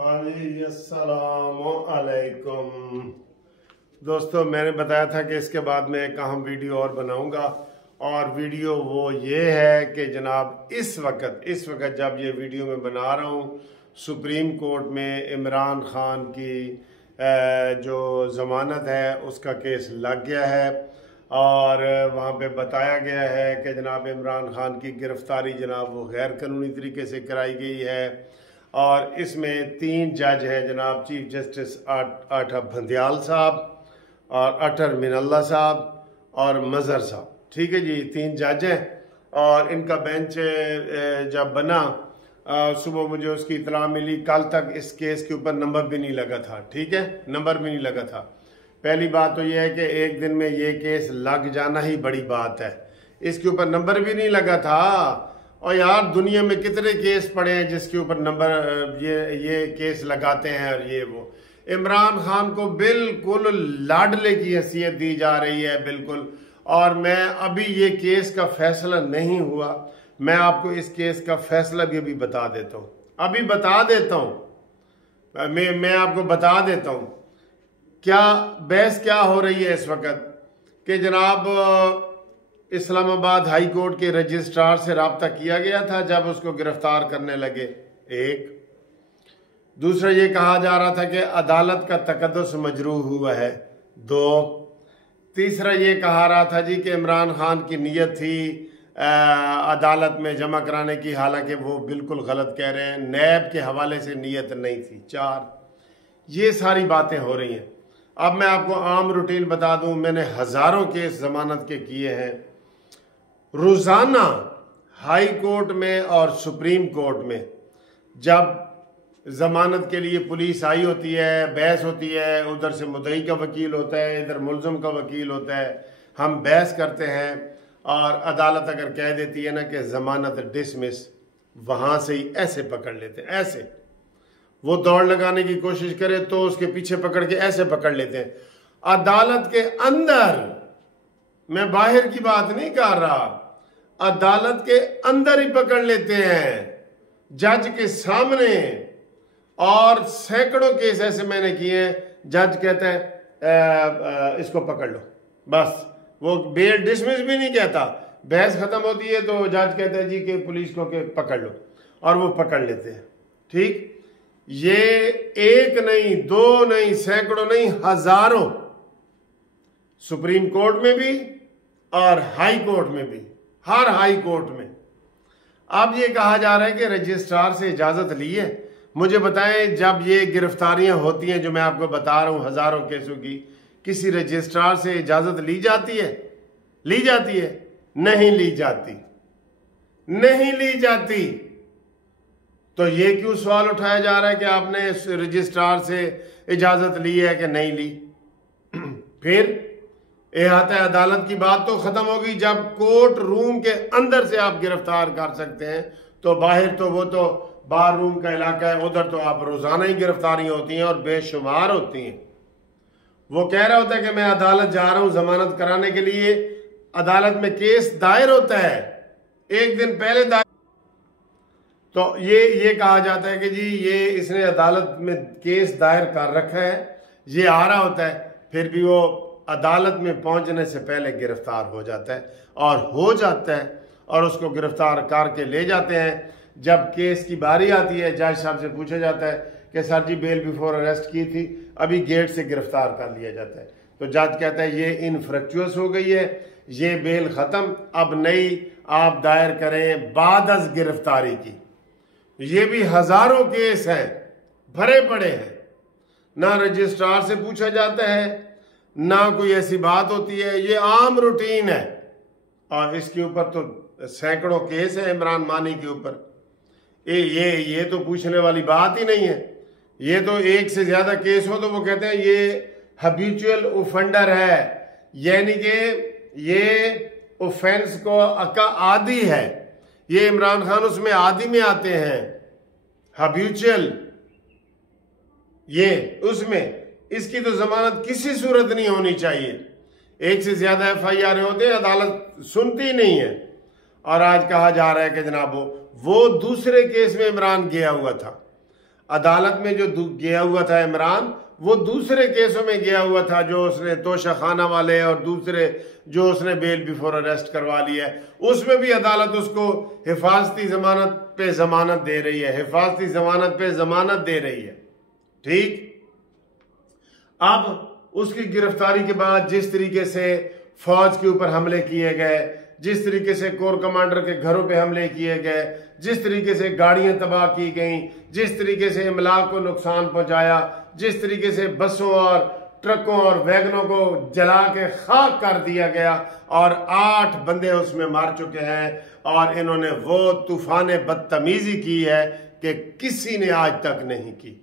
अस्सलामुअलैकुम दोस्तों, मैंने बताया था कि इसके बाद में एक अहम वीडियो और बनाऊंगा और वीडियो वो ये है कि जनाब इस वक्त जब ये वीडियो मैं बना रहा हूँ, सुप्रीम कोर्ट में इमरान खान की जो ज़मानत है उसका केस लग गया है और वहाँ पे बताया गया है कि जनाब इमरान खान की गिरफ्तारी जनाब वो गैर कानूनी तरीके से कराई गई है और इसमें 3 जज हैं जनाब, चीफ जस्टिस आठा बंदियाल साहब और अटर मिनल्ला साहब और मज़हर साहब। ठीक है जी, 3 जज हैं और इनका बेंच जब बना सुबह मुझे उसकी इतला मिली। कल तक इस केस के ऊपर नंबर भी नहीं लगा था। ठीक है, नंबर भी नहीं लगा था। पहली बात तो यह है कि एक दिन में ये केस लग जाना ही बड़ी बात है, इसके ऊपर नंबर भी नहीं लगा था। और यार दुनिया में कितने केस पड़े हैं जिसके ऊपर नंबर ये केस लगाते हैं और ये वो। इमरान खान को बिल्कुल लाडले की हैसियत दी जा रही है बिल्कुल। और मैं अभी ये केस का फैसला नहीं हुआ, मैं आपको इस केस का फैसला भी अभी बता देता हूँ, अभी बता देता हूँ। मैं आपको बता देता हूँ क्या बहस क्या हो रही है इस वक्त कि जनाब इस्लामाबाद हाई कोर्ट के रजिस्ट्रार से रब्ता किया गया था जब उसको गिरफ्तार करने लगे। एक दूसरा ये कहा जा रहा था कि अदालत का तकद्दुस मजरूह हुआ है। 2 तीसरा ये कहा रहा था जी कि इमरान खान की नीयत थी अदालत में जमा कराने की, हालांकि वो बिल्कुल गलत कह रहे हैं, नैब के हवाले से नीयत नहीं थी। 4 ये सारी बातें हो रही हैं। अब मैं आपको आम रूटीन बता दूं, मैंने हजारों केस जमानत के किए हैं। रोजाना हाई कोर्ट में और सुप्रीम कोर्ट में जब जमानत के लिए पुलिस आई होती है, बहस होती है, उधर से मुद्दई का वकील होता है, इधर मुलजम का वकील होता है, हम बहस करते हैं और अदालत अगर कह देती है ना कि जमानत डिसमिस, वहां से ही ऐसे पकड़ लेते हैं। ऐसे वो दौड़ लगाने की कोशिश करे तो उसके पीछे पकड़ के ऐसे पकड़ लेते हैं। अदालत के अंदर, मैं बाहर की बात नहीं कर रहा, अदालत के अंदर ही पकड़ लेते हैं जज के सामने। और सैकड़ों केस ऐसे मैंने किए हैं, जज कहते हैं इसको पकड़ लो, बस वो बेल डिसमिस भी नहीं कहता, बहस खत्म होती है तो जज कहता है जी कि पुलिस को के पकड़ लो और वो पकड़ लेते हैं। ठीक, ये 1 नहीं 2 नहीं सैकड़ों नहीं हजारों, सुप्रीम कोर्ट में भी और हाई कोर्ट में भी, हर हाई कोर्ट में। अब ये कहा जा रहा है कि रजिस्ट्रार से इजाजत ली है। मुझे बताएं, जब ये गिरफ्तारियां होती हैं जो मैं आपको बता रहा हूं हजारों केसों की, किसी रजिस्ट्रार से इजाजत ली जाती है? ली जाती है? नहीं ली जाती, नहीं ली जाती। तो ये क्यों सवाल उठाया जा रहा है कि आपने रजिस्ट्रार से इजाजत ली है कि नहीं ली? फिर एहाता अदालत की बात तो खत्म होगी जब कोर्ट रूम के अंदर से आप गिरफ्तार कर सकते हैं, तो बाहर तो वो तो बार रूम का इलाका है, उधर तो आप रोजाना ही गिरफ्तारियां होती हैं और बेशुमार होती हैं। वो कह रहा होता है कि मैं अदालत जा रहा हूं जमानत कराने के लिए, अदालत में केस दायर होता है 1 दिन पहले दायर, तो ये कहा जाता है कि जी ये इसने अदालत में केस दायर कर रखा है, ये आ रहा होता है, फिर भी वो अदालत में पहुंचने से पहले गिरफ्तार हो जाता है और उसको गिरफ्तार करके ले जाते हैं। जब केस की बारी आती है, जज साहब से पूछा जाता है कि सर जी बेल बिफोर अरेस्ट की थी, अभी गेट से गिरफ्तार कर लिया जाता है, तो जज कहता है ये इनफ्रक्चुअस हो गई है, ये बेल खत्म, अब नई आप दायर करें बाद अज गिरफ्तारी की। ये भी हजारों केस हैं, भरे पड़े हैं, ना रजिस्ट्रार से पूछा जाता है, ना कोई ऐसी बात होती है, ये आम रूटीन है। और इसके ऊपर तो सैकड़ों केस है इमरान मानी के ऊपर। ये तो पूछने वाली बात ही नहीं है। ये तो 1 से ज्यादा केस हो तो वो कहते हैं ये हैबिचुअल ऑफेंडर है, यानी कि ये ऑफेंस का आदी है। ये इमरान खान उसमें आदी में आते हैं, हैबिचुअल, ये उसमें। इसकी तो जमानत किसी सूरत नहीं होनी चाहिए। 1 से ज्यादा FIR होते हैं, अदालत सुनती नहीं है। और आज कहा जा रहा है कि जनाब वो दूसरे केस में इमरान गया हुआ था, अदालत में जो गया हुआ था इमरान, वो दूसरे केसों में गया हुआ था, जो उसने तोशा खाना वाले और दूसरे जो उसने बेल बिफोर अरेस्ट करवा लिया है, उसमें भी अदालत उसको हिफाजती जमानत पे जमानत दे रही है, हिफाजती जमानत पे जमानत दे रही है। ठीक, अब उसकी गिरफ्तारी के बाद जिस तरीके से फौज के ऊपर हमले किए गए, जिस तरीके से कोर कमांडर के घरों पे हमले किए गए, जिस तरीके से गाड़ियां तबाह की गईं, जिस तरीके से इमलाक को नुकसान पहुंचाया, जिस तरीके से बसों और ट्रकों और वैगनों को जला के खाक कर दिया गया और 8 बंदे उसमें मार चुके हैं, और इन्होंने वो तूफान बदतमीजी की है कि किसी ने आज तक नहीं की।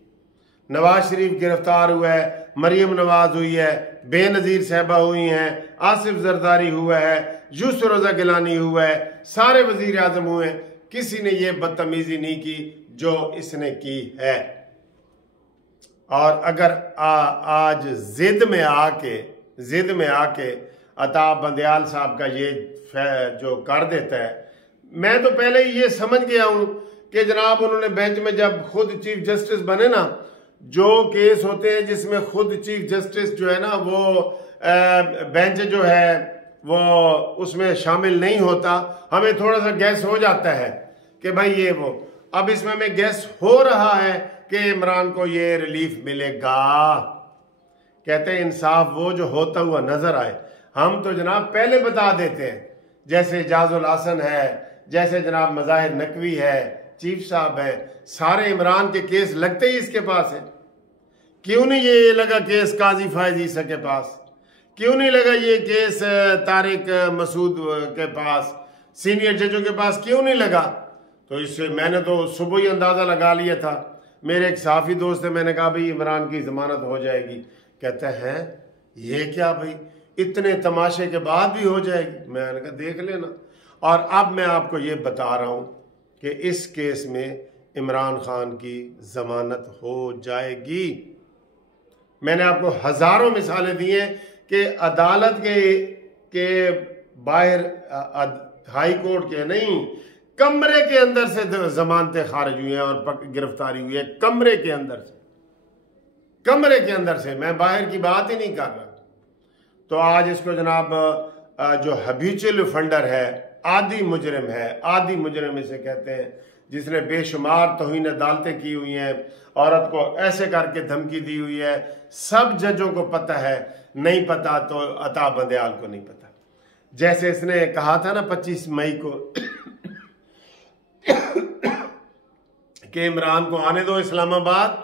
नवाज शरीफ गिरफ्तार हुआ है, मरियम नवाज हुई है, बेनजीर साहबा हुई हैं, आसिफ जरदारी हुआ है, यूसुफ रजा गिलानी हुआ है, सारे वजीर आजम हुए हैं, किसी ने ये बदतमीजी नहीं की जो इसने की है। और अगर आज जिद में आके अता बंदयाल साहब का ये जो कर देता है, मैं तो पहले ही ये समझ गया हूं कि जनाब उन्होंने बेंच में जब खुद चीफ जस्टिस बने ना, जो केस होते हैं जिसमें खुद चीफ जस्टिस जो है ना वो बेंच जो है वो उसमें शामिल नहीं होता, हमें थोड़ा सा गैस हो जाता है कि भाई ये वो। अब इसमें हमें गैस हो रहा है कि इमरान को ये रिलीफ मिलेगा। कहते हैं इंसाफ वो जो होता हुआ नजर आए। हम तो जनाब पहले बता देते हैं, जैसे जाजुल हसन है, जैसे जनाब मज़ाहिर नकवी है, चीफ साहब है, सारे इमरान के केस लगते ही इसके पास है। क्यों नहीं ये लगा केस काजी फायज ईसा के पास? क्यों नहीं लगा ये केस तारिक मसूद के पास, सीनियर जजों के पास क्यों नहीं लगा? तो इससे मैंने तो सुबह ही अंदाजा लगा लिया था। मेरे एक साफी दोस्त है, मैंने कहा भाई इमरान की जमानत हो जाएगी। कहते हैं ये क्या भाई, इतने तमाशे के बाद भी हो जाएगी? मैंने कहा देख लेना। और अब मैं आपको ये बता रहा हूं कि इस केस में इमरान खान की जमानत हो जाएगी। मैंने आपको हजारों मिसालें दी हैं कि अदालत के बाहर, हाई कोर्ट के नहीं, कमरे के अंदर से जमानतें खारिज हुई हैं और गिरफ्तारी हुई है। कमरे के अंदर से, मैं बाहर की बात ही नहीं कर रहा। तो आज इसको जनाब जो हैबिचुअल ऑफेंडर है, आदि मुजरिम है, आदि मुजरिम इसे कहते हैं, जिसने बेशुमार तौहीन अदालतें की हुई हैं, औरत को ऐसे करके धमकी दी हुई है, सब जजों को पता है। नहीं पता तो अता बंदयाल को नहीं पता। जैसे इसने कहा था ना 25 मई को कि इमरान को आने दो इस्लामाबाद,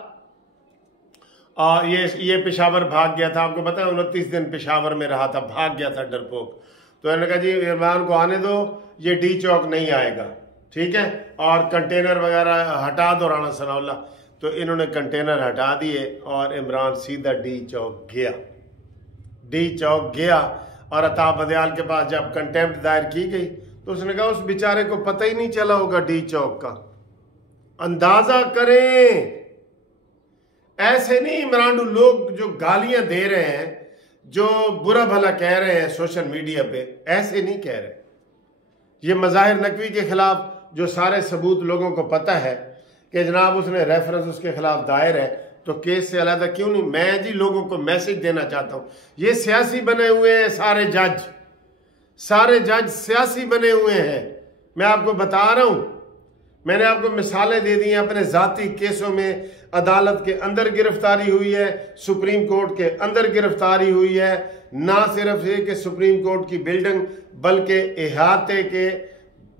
और ये पेशावर भाग गया था। आपको पता है 29 दिन पेशावर में रहा था, भाग गया था डरपोक। तो इन्होंने कहा जी इमरान को आने दो, ये डी चौक नहीं आएगा, ठीक है, और कंटेनर वगैरह हटा दो राणा सनाउल्लाह। तो इन्होंने कंटेनर हटा दिए और इमरान सीधा डी चौक गया। और अता बंदयाल के पास जब कंटेम्प्ट दायर की गई तो उसने कहा उस बेचारे को पता ही नहीं चला होगा डी चौक का। अंदाजा करें, ऐसे नहीं इमरान लोग जो गालियां दे रहे हैं, जो बुरा भला कह रहे हैं सोशल मीडिया पे, ऐसे नहीं कह रहे। ये मज़ाहिर नकवी के खिलाफ जो सारे सबूत लोगों को पता है कि जनाब उसने रेफरेंस उसके खिलाफ दायर है, तो केस से अलग क्यों नहीं? मैं जी लोगों को मैसेज देना चाहता हूं, ये सियासी बने हुए हैं, सारे जज सियासी बने हुए हैं। मैं आपको बता रहा हूं, मैंने आपको मिसालें दे दी हैं। अपने जाती केसों में अदालत के अंदर गिरफ्तारी हुई है, सुप्रीम कोर्ट के अंदर गिरफ्तारी हुई है। ना सिर्फ ये कि सुप्रीम कोर्ट की बिल्डिंग, बल्कि इहाते के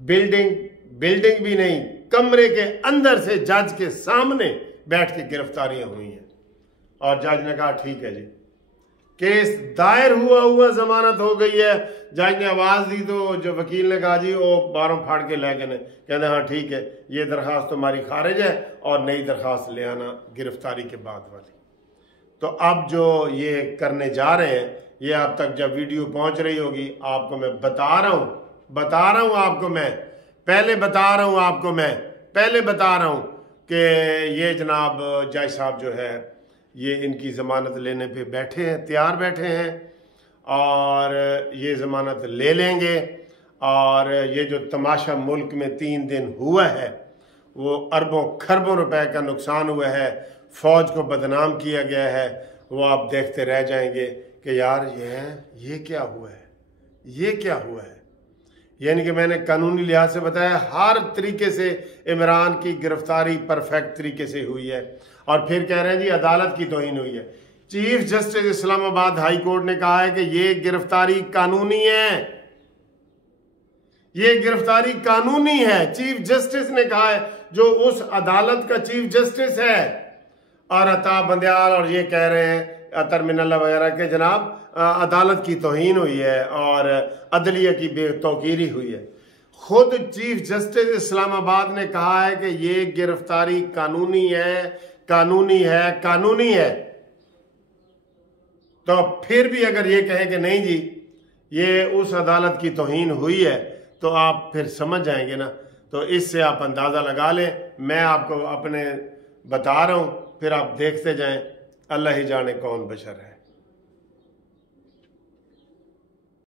बिल्डिंग भी नहीं, कमरे के अंदर से जज के सामने बैठ के गिरफ्तारियां हुई हैं। और जज ने कहा ठीक है जी, केस दायर हुआ जमानत हो गई है। जज ने आवाज दी तो जो वकील ने कहा जी वो बारों फाड़ के ले गए, कहते हाँ ठीक है, ये दरखास्त तुम्हारी खारिज है और नई दरखास्त ले आना गिरफ्तारी के बाद वाली। तो अब जो ये करने जा रहे हैं, ये आप तक जब वीडियो पहुंच रही होगी, आपको मैं बता रहा हूं आपको मैं पहले बता रहा हूं कि ये जनाब जज साहब जो है ये इनकी ज़मानत लेने पे तैयार बैठे हैं और ये ज़मानत ले लेंगे। और ये जो तमाशा मुल्क में 3 दिन हुआ है वो अरबों खरबों रुपए का नुकसान हुआ है, फौज को बदनाम किया गया है, वो आप देखते रह जाएंगे कि यार ये क्या हुआ है, ये क्या हुआ है। यानी कि मैंने कानूनी लिहाज से बताया, हर तरीके से इमरान की गिरफ्तारी परफेक्ट तरीके से हुई है। और फिर कह रहे हैं जी अदालत की तौहीन हुई है। Chief justice Islamabad high court ने कहा है कि ये गिरफ्तारी कानूनी है, ये गिरफ्तारी कानूनी है। चीफ जस्टिस ने कहा है, जो उस अदालत का चीफ जस्टिस है। और अता बंदयाल और ये कह रहे हैं अतर मिनल्ला वगैरह के जनाब अदालत की तौहीन हुई है और अदलिया की बेतौकीरी हुई है। खुद चीफ जस्टिस इस्लामाबाद ने कहा है कि ये गिरफ्तारी कानूनी है, कानूनी है, कानूनी है। तो फिर भी अगर ये कहे कि नहीं जी ये उस अदालत की तौहीन हुई है, तो आप फिर समझ जाएंगे ना। तो इससे आप अंदाज़ा लगा लें, मैं आपको अपने बता रहा हूँ, फिर आप देखते जाएं। अल्लाह ही जाने कौन बशर है।